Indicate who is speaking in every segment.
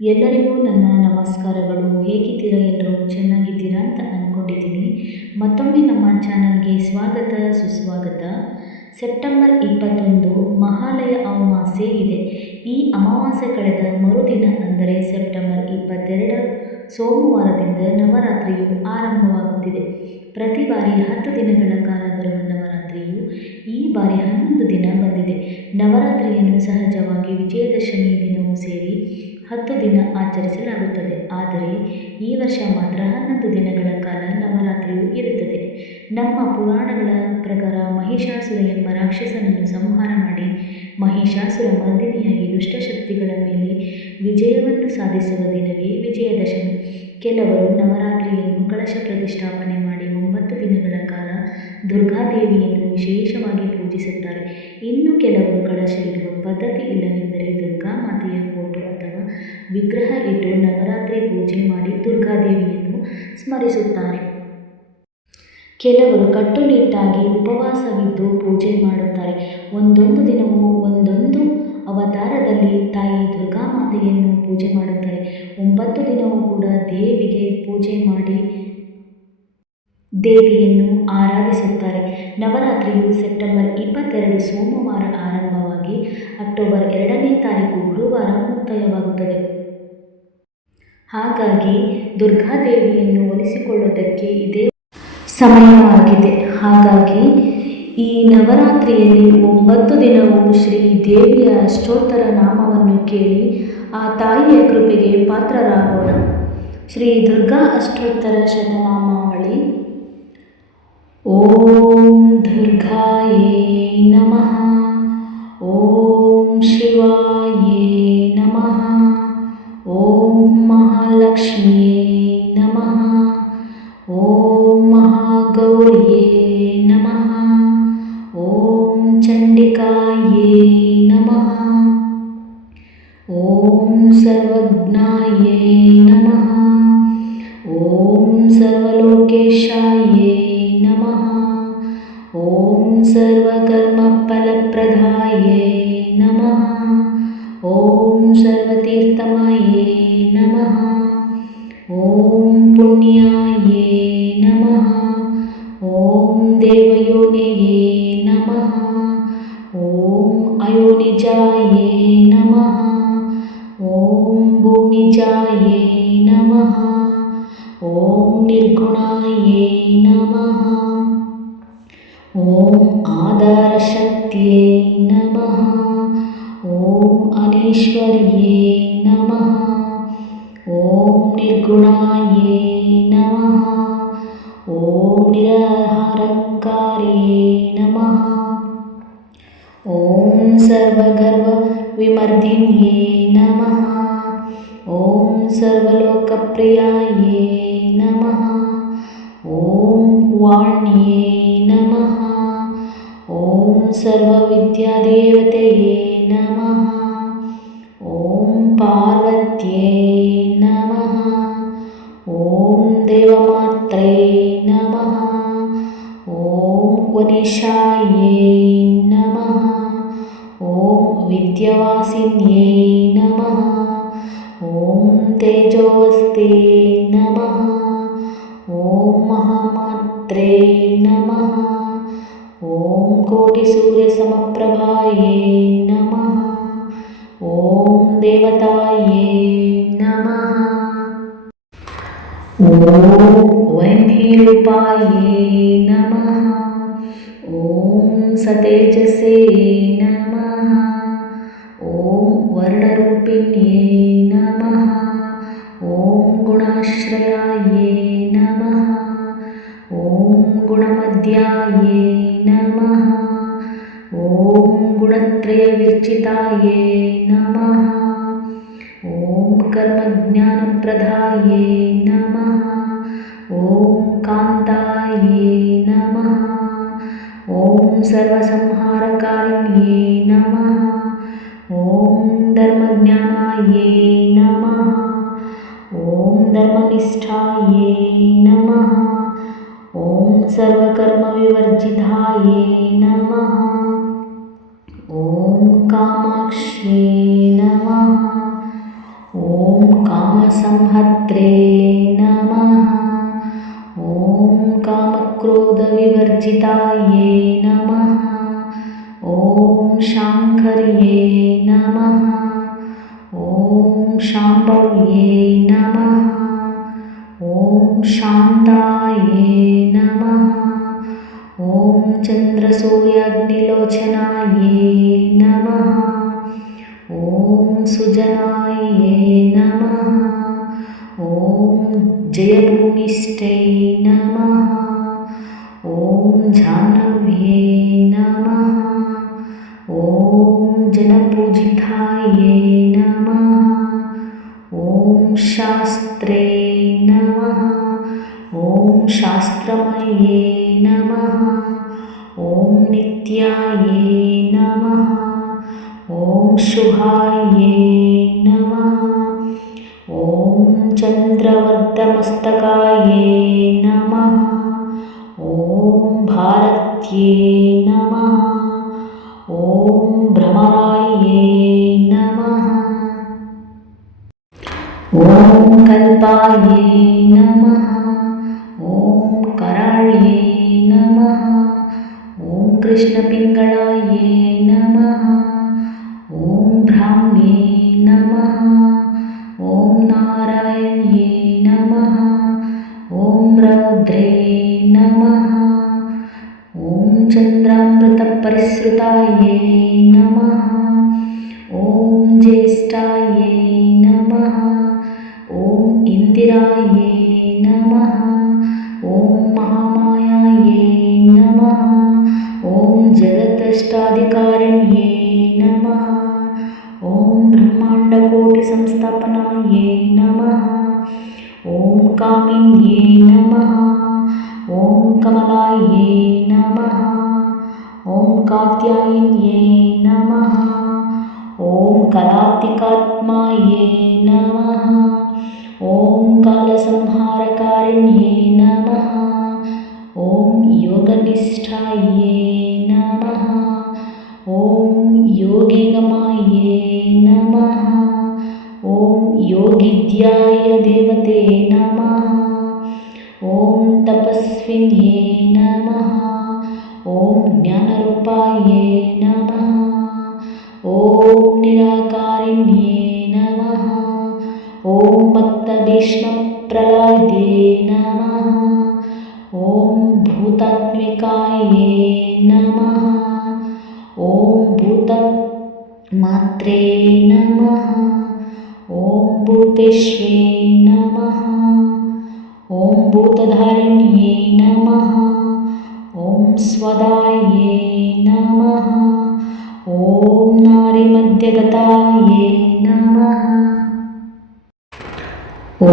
Speaker 1: ಎಲ್ಲರಿಗೂ ನನ್ನ ನಮಸ್ಕಾರಗಳು. ಹೇಗಿದ್ದೀರಾ ಎಲ್ಲರೂ? ಚೆನ್ನಾಗಿದ್ದೀರಾ ಅಂತ ಅಂದ್ಕೊಂಡಿದ್ದೀನಿ ಮತ್ತೊಮ್ಮೆ ನಮ್ಮ ಚಾನಲ್ಗೆ ಸ್ವಾಗತ, ಸುಸ್ವಾಗತ. ಸೆಪ್ಟೆಂಬರ್ ಇಪ್ಪತ್ತೊಂದು, ಮಹಾಲಯ ಅಮಾವಾಸ್ಯೆ ಇದೆ. ಈ ಅಮಾವಾಸ್ಯೆ ಕಳೆದ ಮರುದಿನ, ಅಂದರೆ ಸೆಪ್ಟೆಂಬರ್ ಇಪ್ಪತ್ತೆರಡು, ಸೋಮವಾರದಿಂದ ನವರಾತ್ರಿಯು ಆರಂಭವಾಗುತ್ತಿದೆ. ಪ್ರತಿ ಬಾರಿ ಹತ್ತು ದಿನಗಳ ಕಾಲ ಬರುವ ನವರಾತ್ರಿಯು ಈ ಬಾರಿ ಹನ್ನೊಂದು ದಿನ ಬಂದಿದೆ. ನವರಾತ್ರಿಯನ್ನು ಸಹಜವಾಗಿ ವಿಜಯದಶಮಿ ದಿನವೂ ಸೇರಿ ಹತ್ತು ದಿನ ಆಚರಿಸಲಾಗುತ್ತದೆ. ಆದರೆ, ಈ ವರ್ಷ ಮಾತ್ರ ಹನ್ನೊಂದು ದಿನಗಳ ಕಾಲ ನವರಾತ್ರಿಯು ಇರುತ್ತದೆ. ನಮ್ಮ ಪುರಾಣಗಳ ಪ್ರಕಾರ ಮಹಿಷಾಸುರ ಎಂಬ ರಾಕ್ಷಸನನ್ನು ಸಂಹಾರ ಮಾಡಿ, ಮಹಿಷಾಸುರ ಮರ್ದಿನಿಯಾಗಿ ದುಷ್ಟಶಕ್ತಿಗಳ ಮೇಲೆ ವಿಜಯವನ್ನು ಸಾಧಿಸುವ ದಿನವೇ ವಿಜಯದಶಮಿ. ಕೆಲವರು ನವರಾತ್ರಿಯನ್ನು ಕಳಶ ಪ್ರತಿಷ್ಠಾಪನೆ ಮಾಡಿ ಒಂಬತ್ತು ದಿನಗಳ ಕಾಲ ದುರ್ಗಾದೇವಿಯನ್ನು ವಿಶೇಷವಾಗಿ ಪೂಜಿಸುತ್ತಾರೆ. ಇನ್ನು ಕೆಲವರು ಕಳಶ ಇಡುವ ಪದ್ಧತಿ ಇಲ್ಲವೆಂದರೆ ದುರ್ಗಾ ಮಾತೆಯ ಫೋಟೋ ಅಥವಾ ವಿಗ್ರಹ ಇಟ್ಟು ನವರಾತ್ರಿ ಪೂಜೆ ಮಾಡಿ ದುರ್ಗಾದೇವಿಯನ್ನು ಸ್ಮರಿಸುತ್ತಾರೆ. ಕೆಲವರು ಕಟ್ಟುನಿಟ್ಟಾಗಿ ಉಪವಾಸವಿದ್ದು ಪೂಜೆ ಮಾಡುತ್ತಾರೆ. ಒಂದೊಂದು ದಿನವೂ ಒಂದೊಂದು ಅವತಾರದಲ್ಲಿ ತಾಯಿ ದುರ್ಗಾಮಾತೆಯನ್ನು ಪೂಜೆ ಮಾಡುತ್ತಾರೆ. ಒಂಬತ್ತು ದಿನವೂ ಕೂಡ ದೇವಿಗೆ ಪೂಜೆ ಮಾಡಿ ದೇವಿಯನ್ನು ಆರಾಧಿಸುತ್ತಾರೆ. ನವರಾತ್ರಿಯು ಸೆಪ್ಟೆಂಬರ್ ಇಪ್ಪತ್ತೆರಡು ಸೋಮವಾರ ಆರಂಭವಾಗಿ ಅಕ್ಟೋಬರ್ ಎರಡನೇ ತಾರೀಕು ಗುರುವಾರ ಮುಕ್ತಾಯವಾಗುತ್ತದೆ. ಹಾಗಾಗಿ ದುರ್ಗಾದೇವಿಯನ್ನು ಒಲಿಸಿಕೊಳ್ಳುವುದಕ್ಕೆ ಇದೇ ಸಮಯವಾಗಿದೆ. ಹಾಗಾಗಿ ಈ ನವರಾತ್ರಿಯಲ್ಲಿ ಒಂಬತ್ತು ದಿನವೂ ಶ್ರೀ ದೇವಿಯ ಅಷ್ಟೋತ್ತರ ನಾಮವನ್ನು ಕೇಳಿ ಆ ತಾಯಿಯ ಕೃಪೆಗೆ ಪಾತ್ರರಾಗೋಣ. ಶ್ರೀ ದುರ್ಗಾ ಅಷ್ಟೋತ್ತರ ಶತನಾಮಾವಳಿ ॐ दुर्गायै नमः। ॐ शिवायै नमः। ॐ महालक्ष्म्यै नमः। ॐ महागौर्ये नमः। ॐ चण्डिकायै नमः। ॐ सर्वज्ञायै नमः। ॐ सर्वलोकेशायै नमः। ॐ सर्वकर्मफलप्रदाय नमः। ॐ सर्वतीर्थमायै नमः। ॐ पुण्याय नमः। ॐ देवयोनये नमः। ॐ अयोनिचाय नमः। ॐ भूमिचाय नमः। ॐ निर्गुणाय नमः। ॐ आधारशक्त्यै नमः। ॐ अनैश्वर्ये नमः। ॐ निर्गुणायै नमः। ॐ निराहारङ्कार्ये नमः। ॐ सर्वगर्वविमर्दिन्ये नमः। ॐ सर्वलोकप्रियायै नमः। ॐ वाण्ये नमः। ॐ सर्वविद्यादेवतये नमः। ॐ पार्वत्यै नमः। ॐ देवमात्रे नमः। ॐ वनिषायै नमः। ॐ विद्यवासिन्यै नमः। ॐ तेजोवस्ते नमः। ॐ महामात्रे नमः। ఓం కోటి సూర్య సమప్రభాయే నమ. ఓం దేవతాయే నమ. ఓం వైనీరూపాయే నమ. ఓం సతేజసే నమ. ఓం వర్ణరూపిణ్యే నమ. ఓం గుణాశ్రయాయే నమ. ఓం గుణమధ్యాయే నమ. त्रयविर्चितायै नमः। ॐ कर्मज्ञानप्रदायै नमः। ॐ कान्तायै नमः। ॐ सर्वसंहारकारिण्यै नमः। ॐ धर्मज्ञानायै नमः। ॐ धर्मनिष्ठायै नमः। ॐ सर्वकर्मविवर्जितायै नमः। ॐ कामाक्ष्मी नमः। ॐ कामसंहर्त्रे नमः। ॐ कामक्रोधविवर्जितायै नमः। ॐ शकर्ये नमः। ॐ शाम्भर्ये नमः। ॐ शान्ताय ఓం చంద్రసూర్యాగ్నిలోచనాయే నమ. ఓం సుజనాయే నమ. ఓం జయభూమిష్ఠై నమ. ఓం జాహ్నవ్యే నమ. ఓం జనపూజితాయే నమ. ఓం శాస్త్రే शुभायै नमः ॐ चन्द्रवर्धमस्तकायै नमः ॐ भारत्यै नमः ॐ भ्रमरायै नमः ॐ कल्पायै नमः ॐ कराळ्यै नमः ॐ कृष्णपिङ्गळायै ॐ रौद्रे नमः ॐ चन्द्रामृतपरिसृतायै नमः ॐ ज्येष्ठायै नमः ॐ इन्दिरायै नमः ॐ महामायायै नमः ॐ जगदष्टाधिकारिण्ये नमः ॐ ब्रह्माण्डकोटिसंस्थापनायै नमः ॐ कामिन्ये नमः ॐ कमलायै नमः। ॐ कात्यायन्ये नमः। ॐ कलातिकात्मायै नमः। ॐ कालसंहारकारिण्ये नमः। ॐ योगनिष्ठायै नमः। ॐ योगिगमायै नमः। ॐ योगिद्याय देवते नमः ॐ तपस्विन्ये नमः। ॐ ज्ञानरूपायै नमः। ॐ निराकारिण्ये नमः। ॐ भक्तभीष्मप्रलादे नमः। ॐ भूतात्मिकायै नमः। ॐ भूतमात्रे नमः। ॐ भूतेष्वे नमः भूतधारिण्ये नमः। ॐ स्वदायै नमः। ॐ नारीमध्यगतायै नमः। ॐ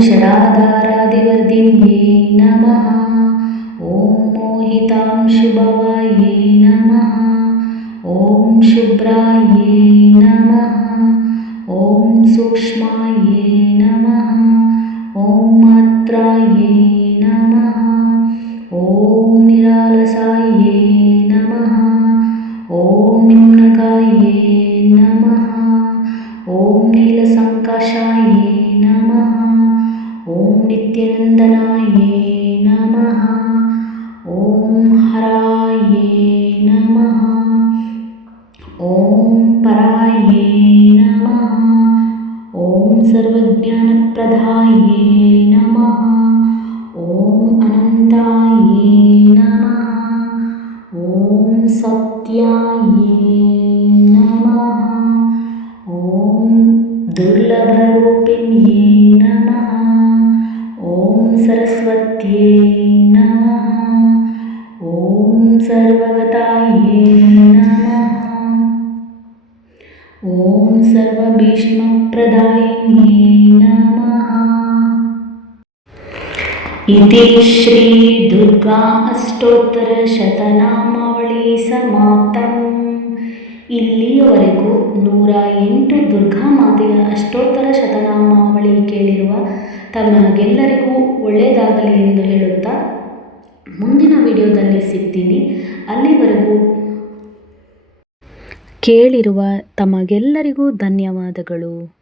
Speaker 1: षडाधारादिवर्धिन्ये नमः। ॐ मोहितांशुभवायै नमः। ॐ शुभ्रायै नमः। ॐ सूक्ष्मायै नित्यनन्दनायै नमः। ॐ हरायै नमः। ॐ परायै नमः। ॐ सर्वज्ञानप्रदायै नमः। ॐ अनन्तायै नमः। ॐ सत्यायै सर्वगतायै नमः ॐ सर्वभीष्मप्रदायिन्ये नमः इति श्रीदुर्गा ಅಷ್ಟೋತ್ತರಶತನಾಮಾವಳಿ ಸಮಾಪ್ತಂ ಇಲ್ಲಿಯವರೆಗೂ ನೂರ ಎಂಟು ದುರ್ಗಾಮಾತೆಯ ಅಷ್ಟೋತ್ತರ ಶತನಾಮಾವಳಿ ಕೇಳಿರುವ ತಮಗೆಲ್ಲರಿಗೂ ಒಳ್ಳೆಯದಾಗಲಿ ಎಂದು ಹೇಳುತ್ತಾ ಮುಂದಿನ ವಿಡಿಯೋದಲ್ಲಿ ಸಿಗ್ತೀನಿ. ಅಲ್ಲಿವರೆಗೂ ಕೇಳಿರುವ ತಮಗೆಲ್ಲರಿಗೂ ಧನ್ಯವಾದಗಳು.